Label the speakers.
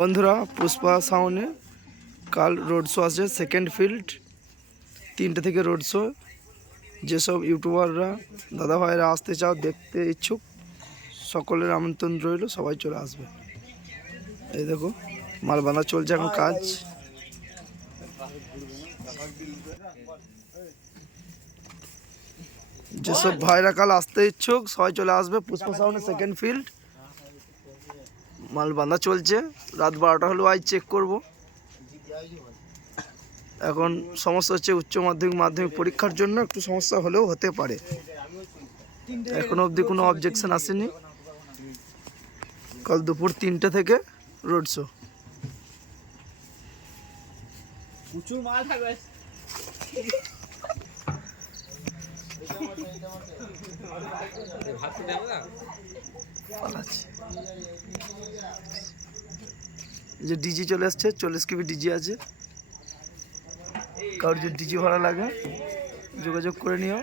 Speaker 1: বন্ধুরা, পুষ্পা সাউন্ডে কাল রোড শো আছে সেকেন্ড ফিল্ড তিনটে থেকে রোড শো যেসব ইউটিউবাররা দাদা ভাইরা আসতে চাও, দেখতে ইচ্ছুক, সকলের আমন্ত্রণ রইল, সবাই চলে আসবে। এই দেখো, মাল বাঁধা চলছে এখন কাজ। যেসব ভাইরা কাল আসতে ইচ্ছুক, সবাই চলে আসবে, পুষ্পা সাউন্ডের সেকেন্ড ফিল্ড মাল বাঁধা চলছে। রাত বারোটা হলেও আজ চেক করব। এখন সমস্যা হচ্ছে উচ্চ মাধ্যমিক মাধ্যমিক পরীক্ষার জন্য একটু সমস্যা হলেও হতে পারে। এখনও অবধি কোনো অবজেকশন আসেনি। কাল দুপুর তিনটে থেকে রোড শো পালাচ্ছি। যে ডিজি চলে আসছে, চল্লিশ কেবি ডিজি আছে। কারোর যদি ডিজি ভাড়া লাগে, যোগাযোগ করে নিও।